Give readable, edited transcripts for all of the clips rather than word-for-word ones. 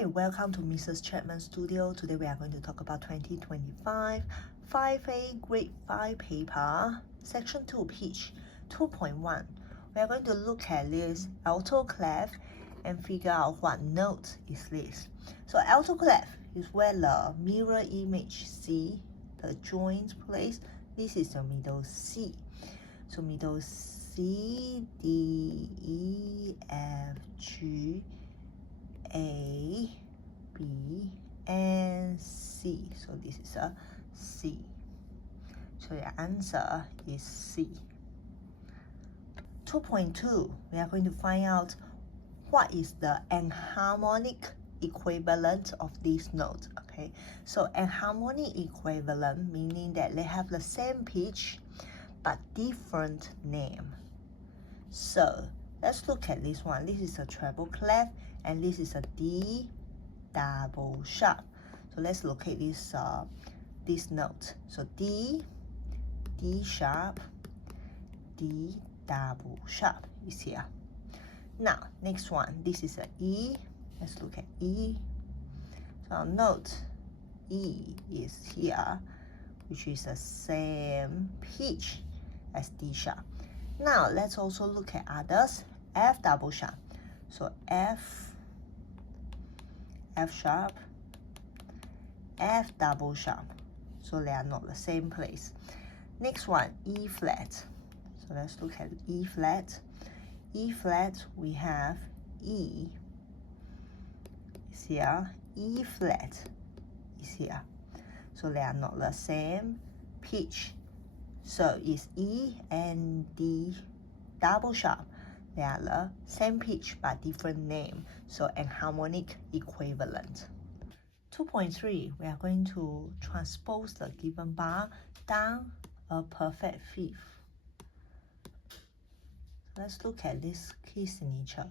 Hi, welcome to Mrs. Chapman Studio. Today we are going to talk about 2025 5A Grade 5 paper, Section 2, Pitch 2.1. We are going to look at this alto clef and figure out what note is this. So alto clef is where the mirror image C, the joint place. This is the middle C. So middle C, D, E, F, G, A, B, and C. So this is a C. So the answer is C. 2.2, we are going to find out what is the enharmonic equivalent of this note. Okay, so enharmonic equivalent meaning that they have the same pitch but different name. So let's look at this one. This is a treble clef and this is a D double sharp. So let's locate this note. So D, D sharp, D double sharp is here. Now next one, this is a E. Let's look at E. So our note E is here, which is the same pitch as D sharp. Now let's also look at others. F double sharp. So F sharp, F double sharp. So they are not the same place. Next one, E flat. So let's look at E flat. E flat, we have E is here, E flat is here. So they are not the same pitch. So it's E and D double sharp. They are the same pitch but different name. So enharmonic equivalent. 2.3, we are going to transpose the given bar down a perfect fifth. Let's look at this key signature.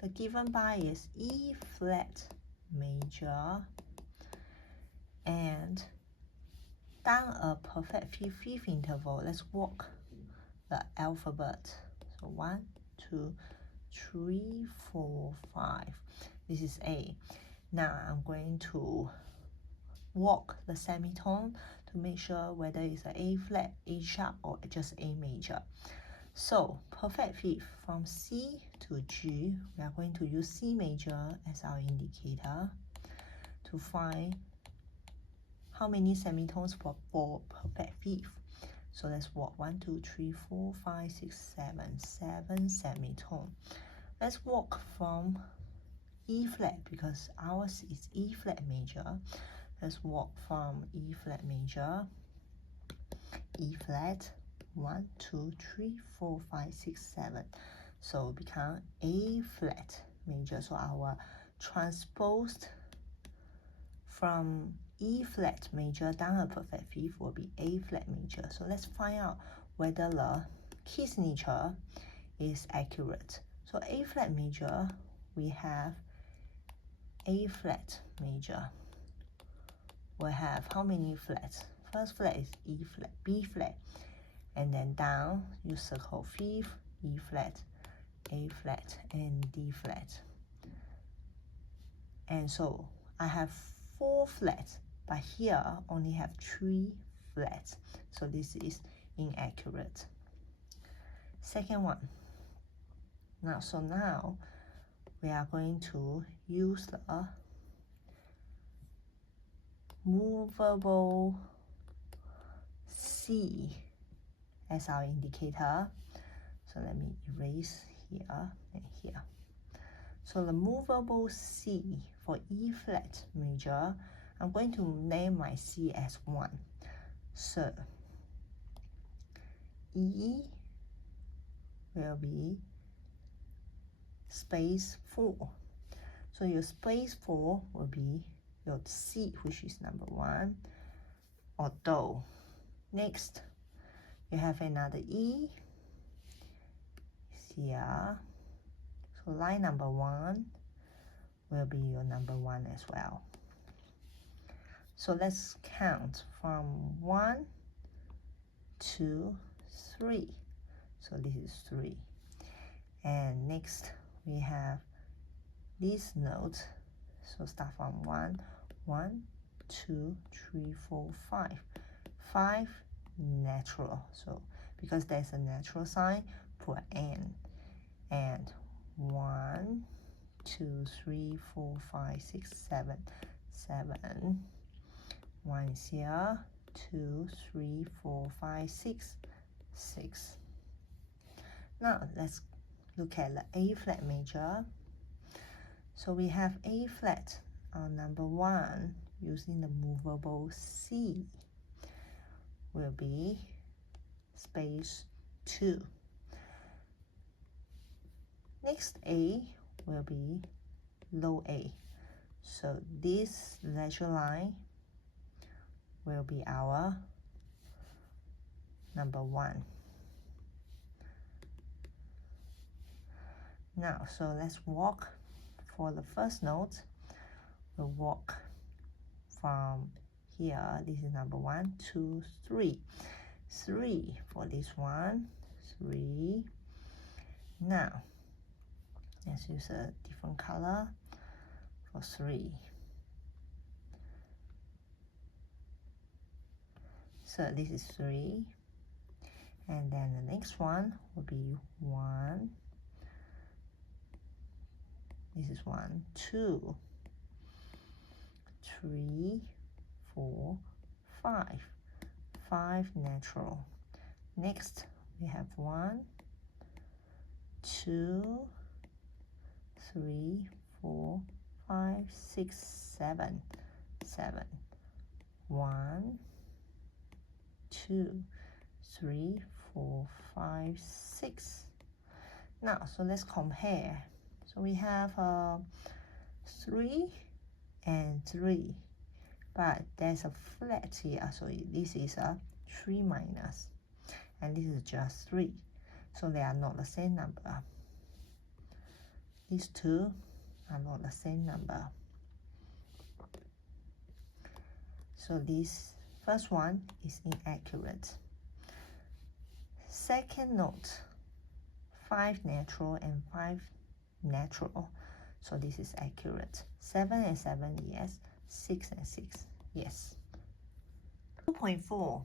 The given bar is E flat major and down a perfect fifth interval. Let's walk the alphabet. So 1, 2, 3, 4, 5. This is A. Now I'm going to walk the semitone to make sure whether it's an A flat, A sharp, or just A major. So perfect fifth from C to G, we are going to use C major as our indicator to find how many semitones for perfect fifth. So let's walk 1, 2, 3, 4, 5, 6, 7 semitone. Let's walk from E flat because ours is E flat major. Let's walk from E flat major, E flat, 1, 2, 3, 4, 5, 6, 7. So become A flat major. So our transposed from E flat major down a perfect fifth will be A flat major. So let's find out whether the key signature is accurate. So A flat major, we have A flat major. We have how many flats? First flat is E flat, B flat, and then down you circle fifth, E flat, A flat, and D flat. And so I have 4 flats, but here only have 3 flats. So this is inaccurate. Second one. Now we are going to use the movable C as our indicator. So let me erase here and here. So the movable C for E flat major, I'm going to name my C as 1. So E will be space 4. So your space 4 will be your C, which is number 1, or Do. Next, you have another E here. So line number 1 will be your number 1 as well. So let's count from 1, 2, 3. So this is 3. And next we have this note. So start from 1, 1, 2, 3, 4, 5. 5 natural. So because there's a natural sign, put N. And 1, 2, 3, 4, 5, 6, 7. 7. 1 is here. 2, 3, 4, 5, 6. 6. Now let's look at the A flat major. So we have A flat on number 1 using the movable C will be space 2. Next A will be low A. So this leisure line will be our number 1. Now, so let's walk for the first note. We'll walk from here. This is number 1, 2, 3. 3 for this one. 3. Now, let's use a different color for 3. So this is 3. And then the next one will be 1. This is 1, 2, 3, 4, 5. 5 natural. Next, we have 1, 2, 3, 4, 5, 6, 7. 7. 1, 2, 3, 4, 5, 6. Now, so let's compare. So we have 3 and 3, but there's a flat here, so this is a 3 minus, and this is just 3, so they are not the same number. These two are not the same number. So this first one is inaccurate. Second note, 5 natural and 5 natural. So this is accurate. 7 and 7, yes. 6 and 6, yes. 2.4,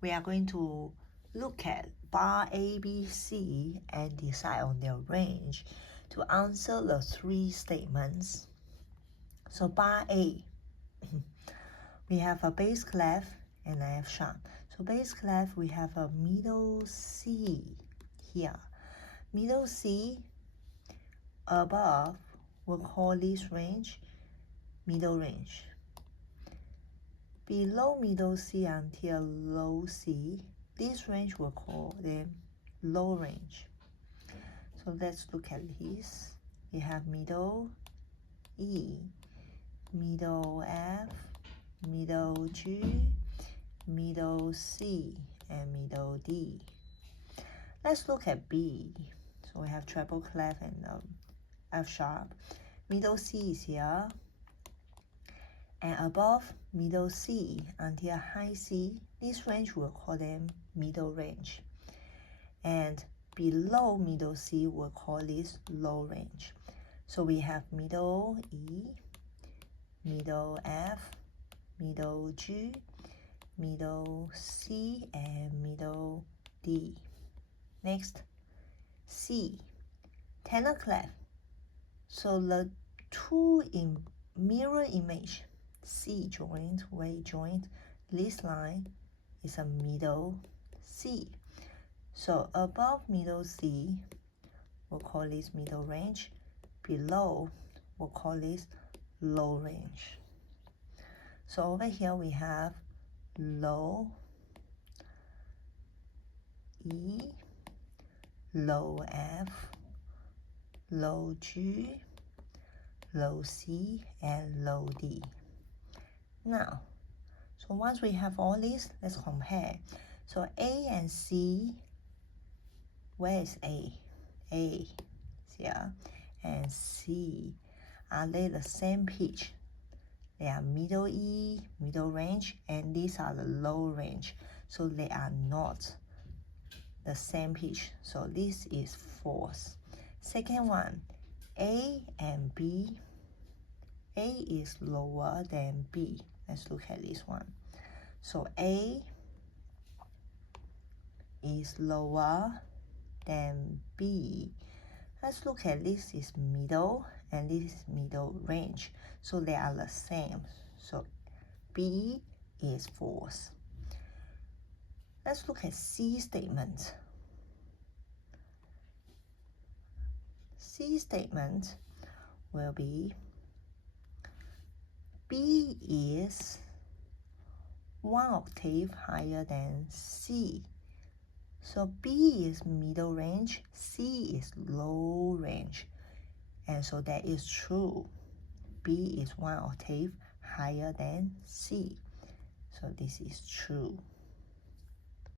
we are going to look at bar A, B, C and decide on their range to answer the 3 statements. So bar A, we have a bass clef and a F sharp. So bass clef, we have a middle C here. Middle C above, we'll call this range middle range. Below middle C until low C, this range we'll call them low range. So let's look at this. We have middle E, middle F, middle G, middle C, and middle D. Let's look at B. So we have treble clef and F sharp. Middle C is here. And above middle C until high C, this range we'll call them middle range. And below middle C, we'll call this low range. So we have middle E, middle F, middle G, middle C, and middle D. Next, C, tenor clef. So the two in mirror image, C joint, where it joint, this line is a middle C. So above middle C, we'll call this middle range. Below, we'll call this low range. So over here we have low E, low F, low G, low C, and low D. Now, so once we have all this, let's compare. So A and C, where is A? A is here, and C, are they the same pitch? They are middle E, middle range, and these are the low range. So they are not the same pitch. So this is false. Second one, A and B, A is lower than B. Let's look at this one. So A is lower than B. Let's look at this is middle and this is middle range. So they are the same. So B is false. Let's look at C statement. C statement will be B is 1 octave higher than C. So B is middle range, C is low range. And so that is true. B is 1 octave higher than C. So this is true.